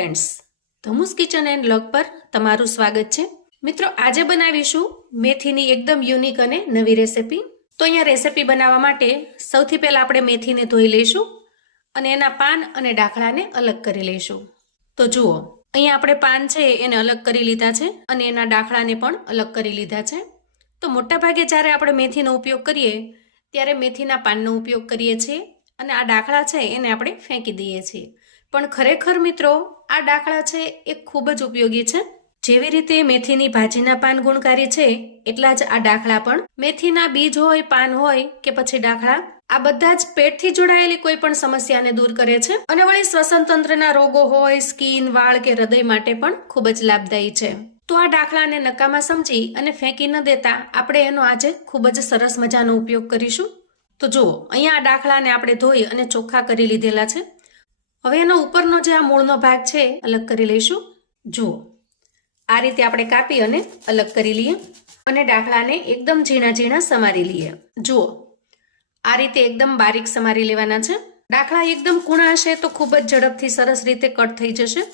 Friends, ધમુસ kitchen and vlog પર તમારું સ્વાગત છે। મિત્રો, આજે બનાવીશું મેથીની એકદમ યુનિક અને નવી રેસિપી। તો અહીંયા રેસિપી બનાવવા માટે સૌથી પહેલા આપણે મેથીને ધોઈ લઈશું અને એના પાન અને ડાખલાને અલગ કરી લઈશું। તો જુઓ, અહીંયા આપણે પાન છે એને અલગ કરી લીધા છે અને એના ડાખલાને પણ અલગ કરી લીધા છે। તો મોટાભાગે જ્યારે આપણે મેથીનો ઉપયોગ કરીએ ત્યારે મેથીના પાનનો ઉપયોગ કરીએ છીએ અને આ ડાખલા છે એને આપણે ફેંકી દઈએ છીએ। પણ ખરેખર મિત્રો, આ ડાખલા છે એ ખૂબ જ ઉપયોગી છે। જેવી રીતે મેથીની ભાજીના પાન ગુણકારી છે, એટલા જ આ ડાખલા પણ મેથીના બીજ હોય, પાન હોય કે પછી ડાખલા, આ બધા જ પેટથી જોડાયેલી કોઈ પણ સમસ્યાને દૂર કરે છે અને વળી શ્વસન તંત્રના રોગો હોય, સ્કિન, વાળ કે હૃદય માટે પણ ખૂબ જ લાભદાયી છે। તો આ ડાખલાને નકામા સમજી અને ફેંકી ન દેતા આપણે એનો આજે ખૂબ જ સરસ મજાનો ઉપયોગ કરીશું। તો જુઓ, અહીંયા આ ડાખલાને આપણે ધોઈ અને ચોખ્ખા કરી લીધેલા છે। હવે એનો ઉપરનો જે આ મૂળનો ભાગ છે અલગ કરી લઈશું। જુઓ, આ રીતે આપણે કાપી અને અલગ કરી લઈએ અને ડાખલાને એકદમ ઝીણા ઝીણા સમારી લઈએ। જુઓ, આ રીતે એકદમ બારીક સમારી લેવાના છે। ડાખલા એકદમ કૂણા હશે તો ખૂબ જ ઝડપથી સરસ રીતે કટ થઈ જશે।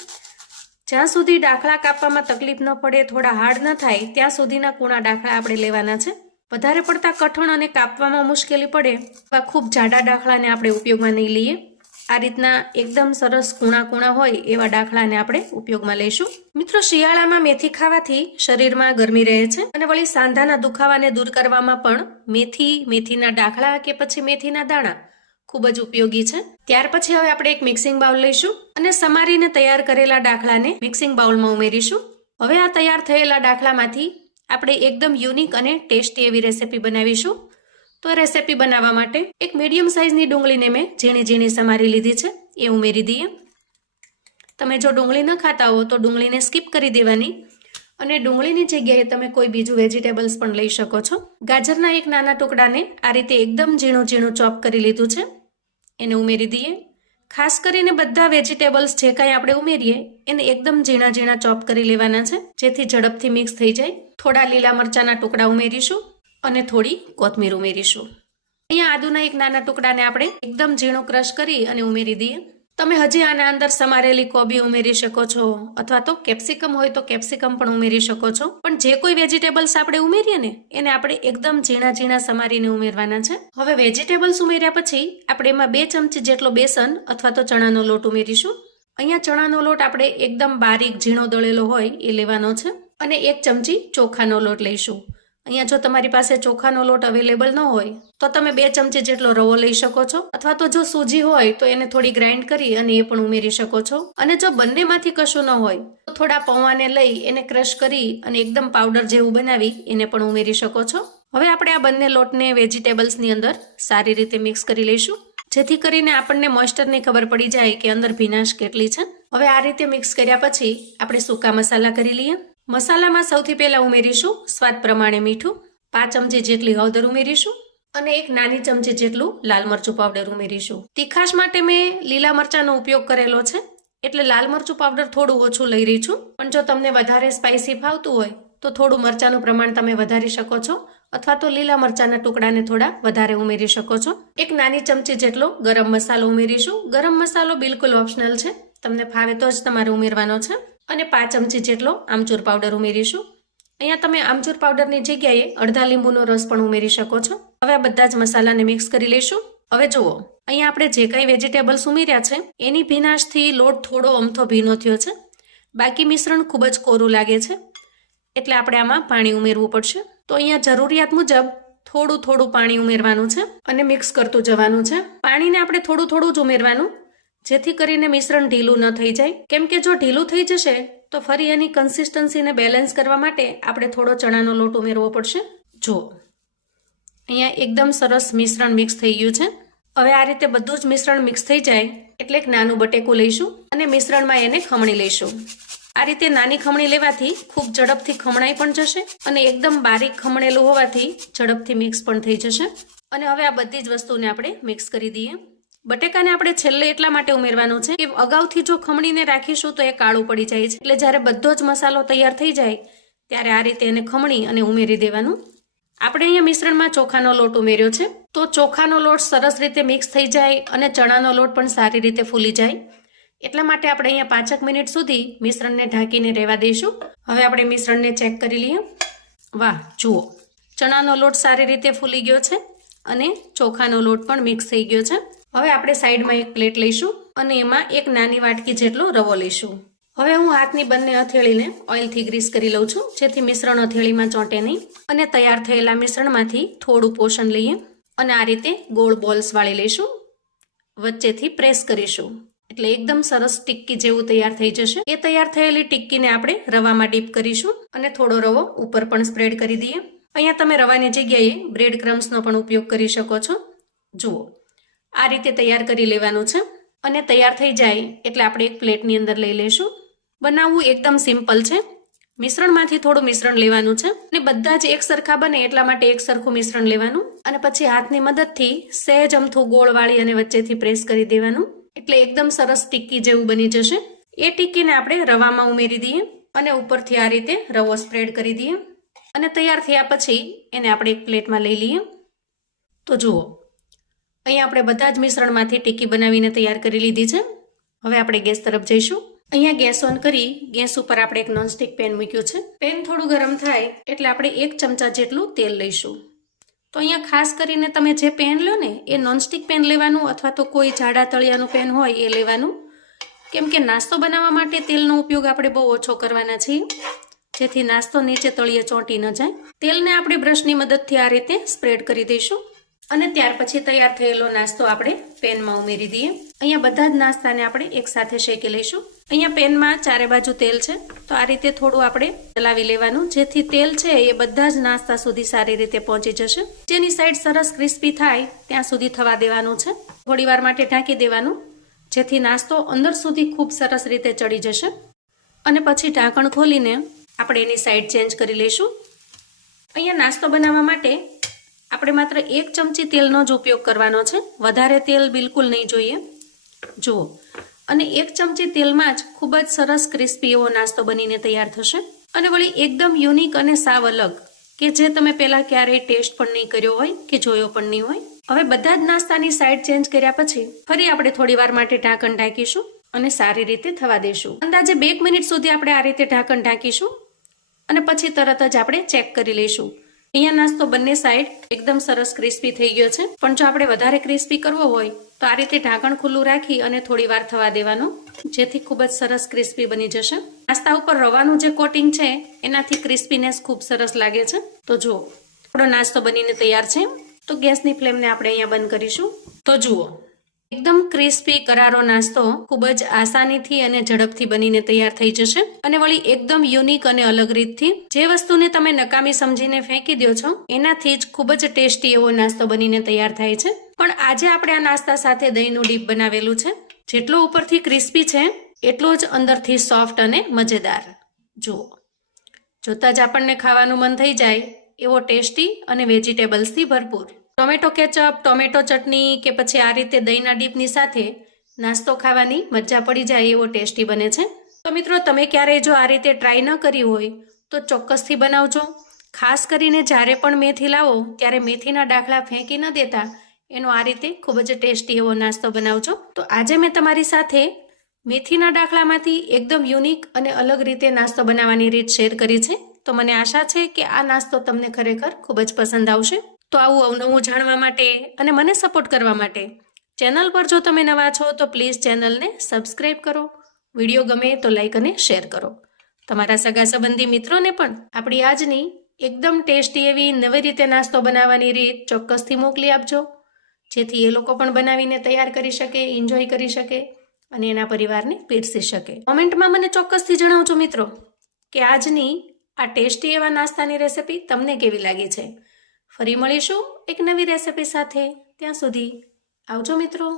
જ્યાં સુધી ડાખલા કાપવામાં તકલીફ ન પડે, થોડા હાર્ડ ન થાય, ત્યાં સુધીના કૂણા ડાખલા આપણે લેવાના છે। વધારે પડતા કઠણ અને કાપવામાં મુશ્કેલી પડે તો ખૂબ જાડા ડાખલાને આપણે ઉપયોગમાં નહીં લઈએ। આ રીતના એકદમ સરસ કૂણા હોય એવા ડાખલાને આપણે ઉપયોગમાં લઈશું। મિત્રો, શિયાળામાં મેથી ખાવાથી શરીરમાં ગરમી રહે છે અને વળી સાંધાના દુખાવાને દૂર કરવામાં પણ મેથીના ડાખલા કે પછી મેથીના દાણા ખૂબ જ ઉપયોગી છે। ત્યાર પછી હવે આપણે એક મિક્સિંગ બાઉલ લઈશું અને સમારીને તૈયાર કરેલા ડાખલાને મિક્સિંગ બાઉલમાં ઉમેરીશું। હવે આ તૈયાર થયેલા ડાખલામાંથી આપણે એકદમ યુનિક અને ટેસ્ટી એવી રેસિપી બનાવીશું। તો રેસિપી બનાવવા માટે એક મીડિયમ સાઇઝની ડુંગળીને મેં ઝીણી ઝીણી સમારી લીધી છે, એ ઉમેરી દઈએ। તમે જો ડુંગળી ન ખાતા હો તો ડુંગળીને સ્કીપ કરી દેવાની અને ડુંગળીની જગ્યાએ તમે કોઈ બીજું વેજીટેબલ્સ પણ લઈ શકો છો। ગાજરના એક નાના ટુકડાને આ રીતે એકદમ ઝીણું ઝીણું ચોપ કરી લીધું છે, એને ઉમેરી દઈએ। ખાસ કરીને બધા વેજીટેબલ્સ જે કાંઈ આપણે ઉમેરીએ એને એકદમ ઝીણા ઝીણા ચોપ કરી લેવાના છે, જેથી ઝડપથી મિક્સ થઈ જાય। થોડા લીલા મરચાના ટુકડા ઉમેરીશું અને થોડી કોથમીર ઉમેરીશું। અહીંયા આદુના એક નાના ટુકડાને આપણે એકદમ ઝીણું ક્રશ કરી અને ઉમેરી દઈએ। તમે હજી આના અંદર સમારેલી કોબી ઉમેરી શકો છો અથવા તો કેપ્સિકમ હોય તો કેપ્સિકમ પણ ઉમેરી શકો છો। પણ જે કોઈ વેજીટેબલ્સ આપણે ઉમેરીએ ને એને આપણે એકદમ ઝીણા ઝીણા સમારીને ઉમેરવાના છે। હવે વેજીટેબલ્સ ઉમેર્યા પછી આપણે એમાં 2 ચમચી જેટલો બેસન અથવા તો ચણાનો લોટ ઉમેરીશું। અહીંયા ચણાનો લોટ આપણે એકદમ બારીક ઝીણો દળેલો હોય એ લેવાનો છે અને 1 ચમચી ચોખાનો લોટ લઈશું। અહીંયા જો તમારી પાસે ચોખાનો લોટ અવેલેબલ ન હોય તો તમે 2 ચમચી જેટલો રવો લઈ શકો છો અથવા તો જો સૂજી હોય તો એને થોડી ગ્રાઇન્ડ કરી અને એ પણ ઉમેરી શકો છો। અને જો બંનેમાંથી કશું ન હોય તો થોડા પૌવાને લઈ એને ક્રશ કરી અને એકદમ પાવડર જેવું બનાવી એને પણ ઉમેરી શકો છો। હવે આપણે આ બંને લોટને વેજીટેબલ્સની અંદર સારી રીતે મિક્સ કરી લઈશું, જેથી કરીને આપણને મોઇસ્ચરની ખબર પડી જાય કે અંદર ભીનાશ કેટલી છે। હવે આ રીતે મિક્સ કર્યા પછી આપણે સૂકા મસાલા કરી લઈએ। મસાલામાં સૌથી પહેલા ઉમેરીશું સ્વાદ પ્રમાણે મીઠું, 5 ચમચી જેટલી હળદર ઉમેરીશું અને 1 નાની ચમચી જેટલું લાલ મરચું પાવડર ઉમેરીશું। તીખાશ માટે મેં લીલા મરચાંનો ઉપયોગ કરેલો છે, એટલે લાલ મરચું પાવડર થોડું ઓછું લઈ રહી છું। પણ જો તમને વધારે સ્પાઇસી ફાવતું હોય તો થોડું મરચાંનું પ્રમાણ તમે વધારી શકો છો અથવા તો લીલા મરચાંના ટુકડાને થોડા વધારે ઉમેરી શકો છો। 1 નાની ચમચી જેટલો ગરમ મસાલો ઉમેરીશું। ગરમ મસાલો બિલકુલ ઓપ્શનલ છે, તમને ફાવે તો જ તમારે ઉમેરવાનો છે। અને 5 ચમચી જેટલો આમચૂર પાવડર ઉમેરીશું। અહીંયા તમે આમચૂર પાવડરની જગ્યાએ અડધા લીંબુનો રસ પણ ઉમેરી શકો છો। હવે આ બધા જ મસાલાને મિક્સ કરી લઈશું। હવે જુઓ, અહીંયા આપણે જે કંઈ વેજીટેબલ્સ ઉમેર્યા છે એની ભીનાશથી લોટ થોડો અમથો ભીનો થયો છે, બાકી મિશ્રણ ખૂબ જ કોરું લાગે છે, એટલે આપણે આમાં પાણી ઉમેરવું પડશે। તો અહીંયા જરૂરિયાત મુજબ થોડું પાણી ઉમેરવાનું છે અને મિક્સ કરતું જવાનું છે। પાણીને આપણે થોડું જ ઉમેરવાનું, જેથી કરીને મિશ્રણ ઢીલું ન થઈ જાય, કેમ કે જો ઢીલું થઈ જશે તો ફરી એની કન્સિસ્ટન્સીને બેલેન્સ કરવા માટે આપણે થોડો ચણાનો લોટ ઉમેરવો પડશે। જો અહીંયા એકદમ સરસ મિશ્રણ મિક્સ થઈ ગયું છે। હવે આ રીતે બધું જ મિશ્રણ મિક્સ થઈ જાય એટલે એક નાનું બટેકું લઈશું અને મિશ્રણમાં એને ખમણી લઈશું। આ રીતે નાની ખમણી લેવાથી ખૂબ ઝડપથી ખમણાઈ પણ જશે અને એકદમ બારીક ખમણેલું હોવાથી ઝડપથી મિક્સ પણ થઈ જશે। અને હવે આ બધી જ વસ્તુને આપણે મિક્સ કરી દઈએ। બટેકાને આપણે છેલ્લે એટલા માટે ઉમેરવાનું છે કે અગાઉથી જો ખમણીને રાખીશું તો એ કાળું પડી જાય છે, એટલે જ્યારે બધો જ મસાલો તૈયાર થઈ જાય ત્યારે આ રીતે એને ખમણી અને ઉમેરી દેવાનું। આપણે અહીંયા મિશ્રણમાં ચોખાનો લોટ ઉમેર્યો છે, તો ચોખાનો લોટ સરસ રીતે મિક્સ થઈ જાય અને ચણાનો લોટ પણ સારી રીતે ફૂલી જાય એટલા માટે આપણે અહીંયા 5 મિનિટ સુધી મિશ્રણને ઢાંકીને રહેવા દઈશું. હવે આપણે મિશ્રણને ચેક કરી લઈએ. વાહ, જુઓ, ચણાનો લોટ સારી રીતે ફૂલી ગયો છે અને ચોખાનો લોટ પણ મિક્સ થઈ ગયો છે. હવે આપણે સાઈડમાં એક પ્લેટ લઈશું અને એમાં એક નાની વાટકી જેટલો રવો લઈશું. હવે હું હાથની બંને હથેળીને ઓઇલથી ગ્રીસ કરી લઉં છું, જેથી મિશ્રણ હથેળીમાં ચોંટે નહીં. અને તૈયાર થયેલા મિશ્રણમાંથી થોડું પોષણ લઈએ અને આ રીતે ગોળ બોલ્સ વાળી લઈશું. વચ્ચેથી પ્રેસ કરીશું એટલે એકદમ સરસ ટિક્કી જેવું તૈયાર થઈ જશે. એ તૈયાર થયેલી ટિક્કીને આપણે રવામાં ડીપ કરીશું અને થોડો રવો ઉપર પણ સ્પ્રેડ કરી દઈએ. અહીંયા તમે રવાની જગ્યાએ બ્રેડ ક્રમ્સનો પણ ઉપયોગ કરી શકો છો. જુઓ, આ રીતે તૈયાર કરી લેવાનું છે અને તૈયાર થઈ જાય એટલે આપણે એક પ્લેટની અંદર લઈ લઈશું. બનાવવું એકદમ સિમ્પલ છે. મિશ્રણમાંથી થોડું મિશ્રણ લેવાનું છે અને બધા જ એક સરખા બને એટલા માટે એક સરખું મિશ્રણ લેવાનું અને પછી હાથની મદદથી સહેજ અમથું ગોળ વાળી અને વચ્ચેથી પ્રેસ કરી દેવાનું એટલે એકદમ સરસ ટિક્કી જેવું બની જશે. એ ટિક્કીને આપણે રવામાં ઉમેરી દઈએ અને ઉપરથી આ રીતે રવો સ્પ્રેડ કરી દઈએ અને તૈયાર થયા પછી એને આપણે એક પ્લેટમાં લઈ લઈએ. તો જુઓ, અહીંયા આપણે બધા જ મિશ્રણમાંથી ટિક્કી બનાવીને તૈયાર કરી લીધી છે. હવે આપણે ગેસ તરફ જઈશું. અહીંયા ગેસ ઓન કરી ગેસ ઉપર આપણે એક નોનસ્ટિક પેન મૂક્યું છે. પેન થોડું ગરમ થાય એટલે આપણે 1 ચમચા જેટલું તેલ લઈશું. તો અહીંયા ખાસ કરીને તમે જે પેન લો ને એ નોનસ્ટિક પેન લેવાનું અથવા તો કોઈ જાડા તળિયાનું પેન હોય એ લેવાનું, કેમ કે નાસ્તો બનાવવા માટે તેલનો ઉપયોગ આપણે બહુ ઓછો કરવાના છીએ, જેથી નાસ્તો નીચે તળિયે ચોંટી ન જાય. તેલને આપણે બ્રશની મદદથી આ રીતે સ્પ્રેડ કરી દઈશું અને ત્યાર પછી તૈયાર થયેલો નાસ્તો આપણે પેનમાં ઉમેરી દઈએ. અહીંયા બધા જ નાસ્તાને આપણે એકસાથે શેકી લઈશું. અહીંયા પેનમાં ચારે બાજુ તેલ છે, તો આ રીતે થોડું આપણે ચલાવી લેવાનું, જેથી તેલ છે એ બધા જ નાસ્તા સુધી સારી રીતે પહોંચી જશે. જેની સાઈડ સરસ ક્રિસ્પી થાય ત્યાં સુધી થવા દેવાનું છે. થોડી વાર માટે ઢાંકી દેવાનું, જેથી નાસ્તો અંદર સુધી ખૂબ સરસ રીતે ચડી જશે. અને પછી ઢાંકણ ખોલીને આપણે એની સાઈડ ચેન્જ કરી લઈશું. અહીંયા નાસ્તો બનાવવા માટે આપણે માત્ર 1 ચમચી તેલનો જ ઉપયોગ કરવાનો છે. વધારે તેલ બિલકુલ નહીં જોઈએ. જુઓ, અને 1 ચમચી તેલમાં જ ખૂબ જ સરસ ક્રિસ્પી એવો નાસ્તો બનીને તૈયાર થશે. અને વળી એકદમ યુનિક અને સાવ અલગ, કે જે તમે પહેલાં ક્યારેય ટેસ્ટ પણ નહીં કર્યો હોય કે જોયો પણ નહીં હોય. હવે બધા જ નાસ્તાની સાઈડ ચેન્જ કર્યા પછી ફરી આપણે થોડી વાર માટે ઢાંકણ ઢાંકીશું અને સારી રીતે થવા દઈશું. અંદાજે 2 મિનિટ સુધી આપણે આ રીતે ઢાંકણ ઢાંકીશું અને પછી તરત જ આપણે ચેક કરી લઈશું. અહીંયા નાસ્તો બંને સાઈડ એકદમ સરસ ક્રિસ્પી થઈ ગયો છે, પણ જો આપણે વધારે ક્રિસ્પી કરવો હોય તો આ રીતે ઢાંકણ ખુલ્લું રાખી અને થોડી વાર થવા દેવાનું, જેથી ખૂબ જ સરસ ક્રિસ્પી બની જશે. નાસ્તા ઉપર રવાનું જે કોટિંગ છે એનાથી ક્રિસ્પીનેસ ખૂબ સરસ લાગે છે. તો જુઓ, આપણો નાસ્તો બનીને તૈયાર છે. તો ગેસની ફ્લેમને આપણે અહીંયા બંધ કરીશું. તો જુઓ, એકદમ ક્રિસ્પી કરારો નાસ્તો ખૂબ જ આસાનીથી અને ઝડપથી બનીને તૈયાર થઈ જશે. અને વળી એકદમ યુનિક અને અલગ રીતથી, જે વસ્તુને તમે નકામી સમજીને ફેંકી દો છો એનાથી જ ખૂબ જ ટેસ્ટી એવો નાસ્તો બનીને તૈયાર થાય છે. પણ આજે આપણે આ નાસ્તા સાથે દહીંનું ડીપ બનાવેલું છે. જેટલો ઉપરથી ક્રિસ્પી છે એટલો જ અંદરથી સોફ્ટ અને મજેદાર. જુઓ, જોતા જ આપણને ખાવાનું મન થઈ જાય એવો ટેસ્ટી અને વેજીટેબલ્સથી ભરપૂર. ટોમેટો કેચઅપ, ટોમેટો ચટણી કે પછી આ રીતે દહીંના ડીપની સાથે નાસ્તો ખાવાની મજા પડી જાય એવો ટેસ્ટી બને છે. તો મિત્રો, તમે ક્યારેય જો આ રીતે ટ્રાય ન કરી હોય તો ચોક્કસથી બનાવજો. ખાસ કરીને જ્યારે પણ મેથી લાવો ત્યારે મેથીના દાખલા ફેંકી ન દેતા એનો આ રીતે ખૂબ જ ટેસ્ટી એવો નાસ્તો બનાવજો. તો આજે મેં તમારી સાથે મેથીના દાખલામાંથી એકદમ યુનિક અને અલગ રીતે નાસ્તો બનાવવાની રીત શેર કરી છે. તો મને આશા છે કે આ નાસ્તો તમને ખરેખર ખૂબ જ પસંદ આવશે. તો આવું અવનવું જાણવા માટે અને મને સપોર્ટ કરવા માટે ચેનલ પર જો તમે નવા છો તો પ્લીઝ ચેનલને સબસ્ક્રાઈબ કરો. વિડીયો ગમે તો લાઈક અને શેર કરો. તમારા સગા સંબંધી મિત્રોને પણ આપણી આજની એકદમ ટેસ્ટી એવી નવી રીતે નાસ્તો બનાવવાની રીત ચોક્કસથી મોકલી આપજો, જેથી એ લોકો પણ બનાવીને તૈયાર કરી શકે, એન્જોય કરી શકે અને એના પરિવારને પીરસી શકે. કોમેન્ટમાં મને ચોક્કસથી જણાવજો મિત્રો કે આજની આ ટેસ્ટી એવા નાસ્તાની રેસિપી તમને કેવી લાગી છે. ફરી મળીશું એક નવી રેસિપી સાથે. ત્યાં સુધી આવજો મિત્રો.